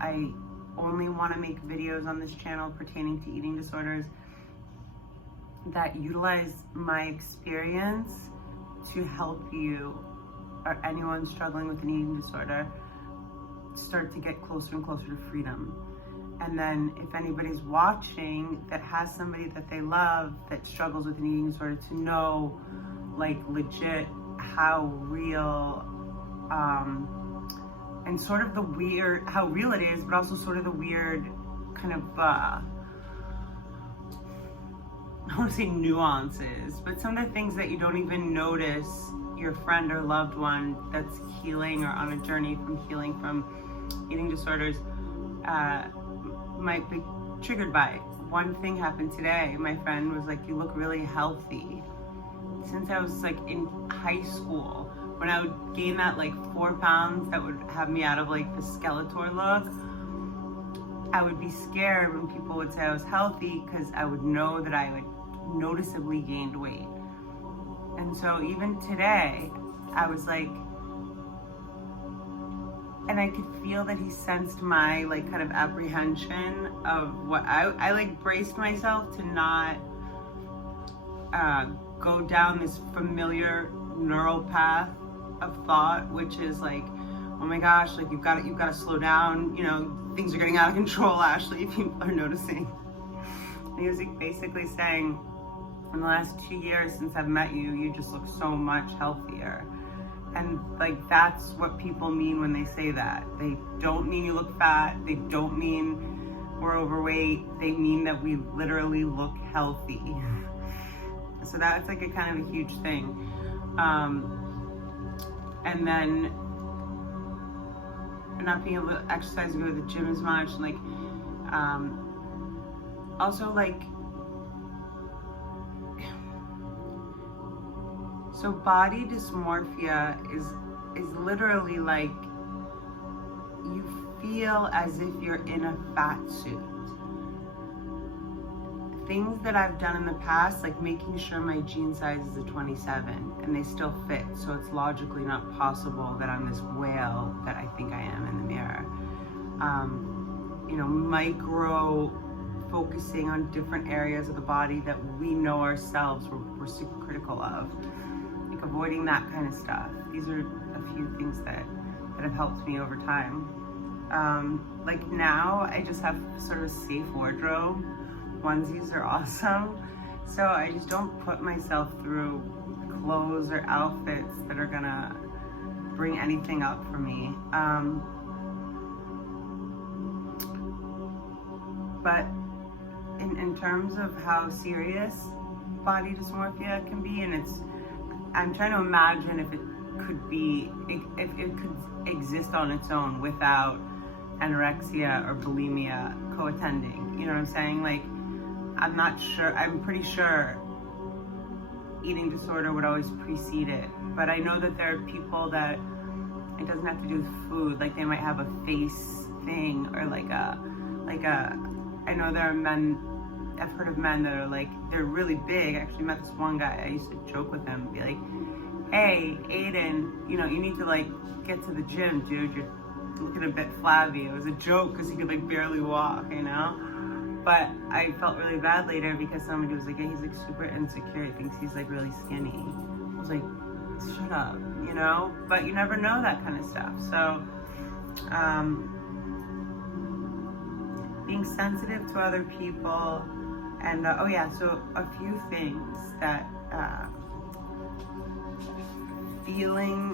I only want to make videos on this channel pertaining to eating disorders that utilize my experience to help you or anyone struggling with an eating disorder start to get closer and closer to freedom. And then if anybody's watching that has somebody that they love that struggles with an eating disorder, to know like legit how real and sort of the weird, how real it is, but also sort of the weird kind of I don't want to say nuances, but some of the things that you don't even notice your friend or loved one that's healing or on a journey from healing from eating disorders might be triggered by. One thing happened today. My friend was like, "You look really healthy." Since I was like in high school, when I would gain that like 4 pounds that would have me out of like the Skeletor look, I would be scared when people would say I was healthy because I would know that I had noticeably gained weight. And so even today, I was like, and I could feel that he sensed my like kind of apprehension of what I like braced myself to not go down this familiar neural path of thought, which is like, oh my gosh, like you've got to slow down, you know, things are getting out of control, Ashley, people are noticing. And he was like basically saying, in the last 2 years since I've met you, you just look so much healthier. And like that's what people mean when they say that. They don't mean you look fat, they don't mean we're overweight, they mean that we literally look healthy. So that's like a kind of a huge thing. And then not being able to exercise and go to the gym as much, like also like, so body dysmorphia is literally like you feel as if you're in a fat suit. Things that I've done in the past, like making sure my jean size is a 27 and they still fit, so it's logically not possible that I'm this whale that I think I am in the mirror. You know, micro focusing on different areas of the body that we know ourselves we're super critical of. Like avoiding that kind of stuff. These are a few things that have helped me over time. Like now, I just have sort of a safe wardrobe. Onesies are awesome. So I just don't put myself through clothes or outfits that are gonna bring anything up for me. But in terms of how serious body dysmorphia can be, and I'm trying to imagine if it could exist on its own without anorexia or bulimia co-attending. You know what I'm saying? Like, I'm not sure, I'm pretty sure eating disorder would always precede it. But I know that there are people that it doesn't have to do with food. Like they might have a face thing or I know there are men, I've heard of men that are like, they're really big. I actually met this one guy, I used to joke with him, be like, hey, Aiden, you know, you need to like get to the gym, dude. You're looking a bit flabby. It was a joke because he could like barely walk, you know? But I felt really bad later because somebody was like, yeah, he's like super insecure. He thinks he's like really skinny. I was like, shut up, you know? But you never know that kind of stuff. So, being sensitive to other people, and oh yeah, so a few things that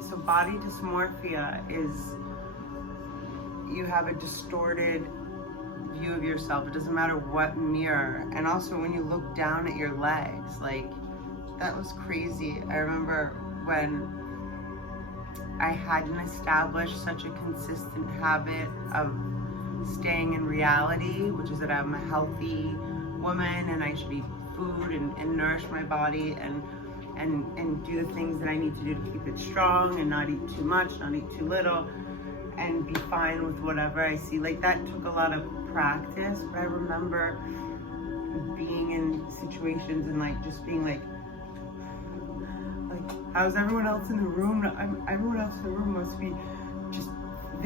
so body dysmorphia is you have a distorted view of yourself. It doesn't matter what mirror. And also when you look down at your legs, like that was crazy. I remember when I hadn't established such a consistent habit of staying in reality, which is that I'm a healthy woman and I should eat food and nourish my body and do the things that I need to do to keep it strong and not eat too much, not eat too little, and be fine with whatever I see. Like that took a lot of practice, but I remember being in situations and like just being like how's everyone else in the room? Everyone else in the room must be just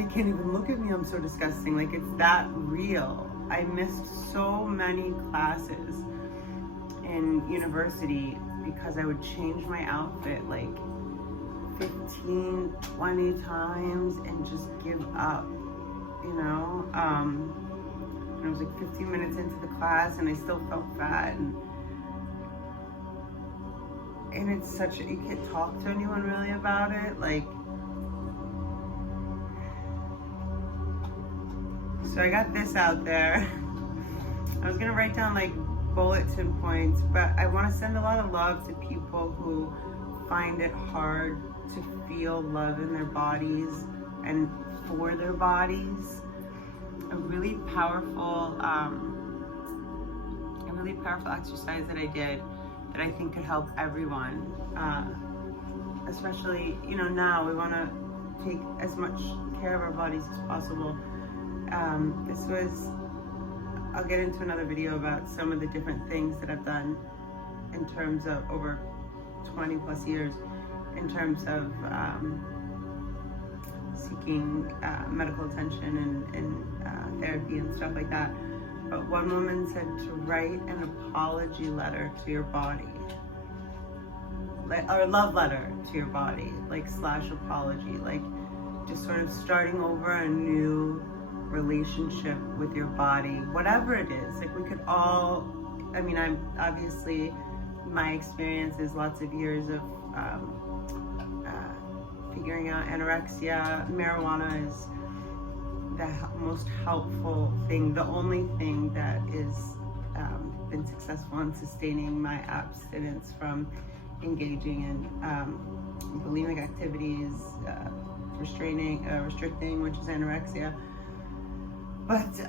they can't even look at me, I'm so disgusting. Like, it's that real. I missed so many classes in university because I would change my outfit like 15, 20 times and just give up, you know? And I was like 15 minutes into the class and I still felt fat. And it's such a, you can't talk to anyone really about it. Like, so I got this out there. I was gonna write down like bulletin points, but I wanna send a lot of love to people who find it hard to feel love in their bodies and for their bodies. A really powerful exercise that I did that I think could help everyone, especially, you know, now we want to take as much care of our bodies as possible. This was, I'll get into another video about some of the different things that I've done in terms of over 20 plus years in terms of seeking medical attention and therapy and stuff like that. But one woman said to write an apology letter to your body, or love letter to your body, like / apology, like just sort of starting over a new relationship with your body, whatever it is. Like, we could all, I mean, I'm obviously, my experience is lots of years of figuring out anorexia. Marijuana is the most helpful thing, the only thing that is been successful in sustaining my abstinence from engaging in bulimic activities, restricting, which is anorexia. But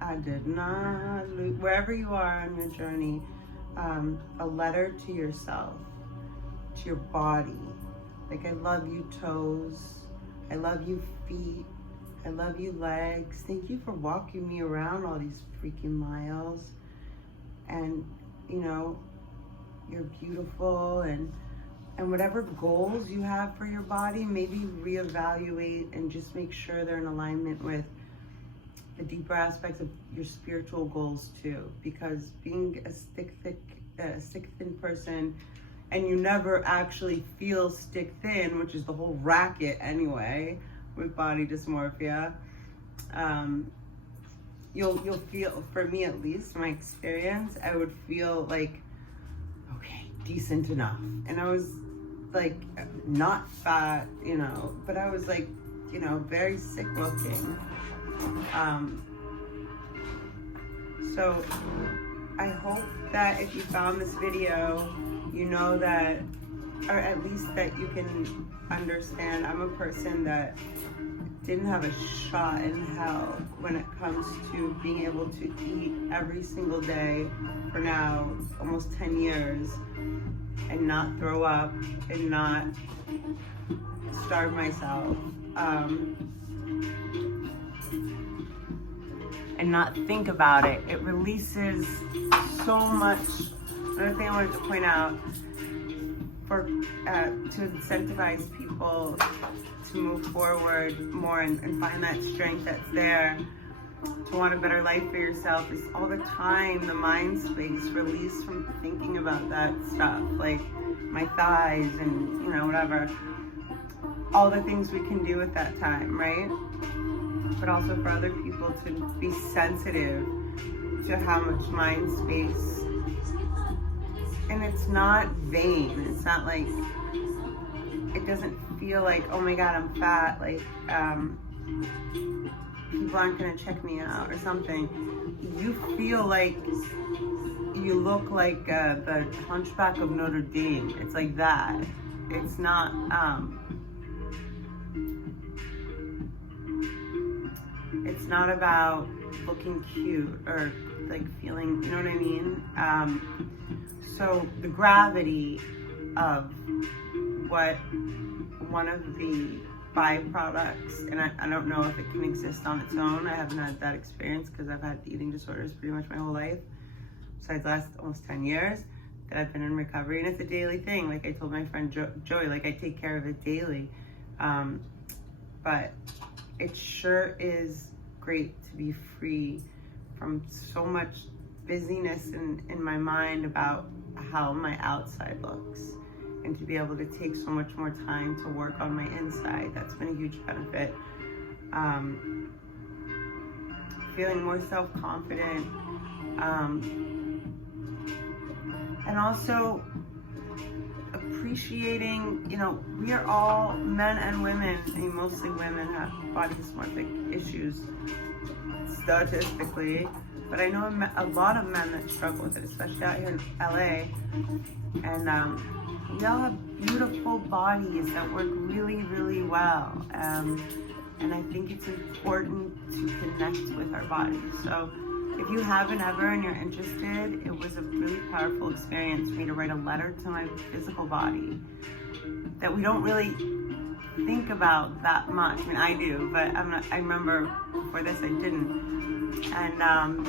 I did not lose, wherever you are on your journey, a letter to yourself, to your body. Like, I love you toes, I love you feet, I love you legs. Thank you for walking me around all these freaking miles. And, you know, you're beautiful, and whatever goals you have for your body, maybe reevaluate and just make sure they're in alignment with the deeper aspects of your spiritual goals too. Because being a stick thin person, and you never actually feel stick thin, which is the whole racket anyway with body dysmorphia, you'll feel, for me at least, my experience, I would feel like, okay, decent enough. And I was like, not fat, you know, but I was like, you know, very sick looking. So I hope that if you found this video, you know that, or at least that you can understand, I'm a person that didn't have a shot in hell when it comes to being able to eat every single day for now almost 10 years and not throw up and not starve myself, and not think about it. It releases so much. Another thing I wanted to point out, for to incentivize people to move forward more and find that strength that's there to want a better life for yourself, is all the time the mind space released from thinking about that stuff, like my thighs and, you know, whatever, all the things we can do with that time, right? But also for other people to be sensitive to how much mind space. And it's not vain. It's not like, it doesn't feel like, oh my God, I'm fat. Like, people aren't gonna check me out or something. You feel like you look like the Hunchback of Notre Dame. It's like that. It's not, it's not about looking cute or like feeling, you know what I mean? So the gravity of what one of the byproducts, and I don't know if it can exist on its own. I haven't had that experience because I've had eating disorders pretty much my whole life, besides the last almost 10 years. that I've been in recovery, and it's a daily thing. Like I told my friend Joey, like I take care of it daily. But it sure is great to be free from so much busyness in my mind about how my outside looks, and to be able to take so much more time to work on my inside. That's been a huge benefit. Feeling more self-confident, and also appreciating, you know, we are all, men and women, I mean, mostly women have body dysmorphic issues statistically, but I know a lot of men that struggle with it, especially out here in LA, and we all have beautiful bodies that work really, really well, and I think it's important to connect with our bodies. So if you haven't ever and you're interested, it was a really powerful experience for me to write a letter to my physical body that we don't really think about that much. I mean, I do, but I remember before this I didn't. And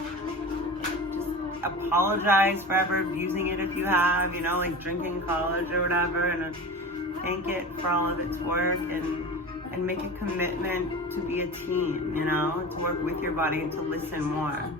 just apologize for ever abusing it if you have, you know, like drinking college or whatever, and thank it for all of its work, and make a commitment to be a team, you know, to work with your body and to listen more.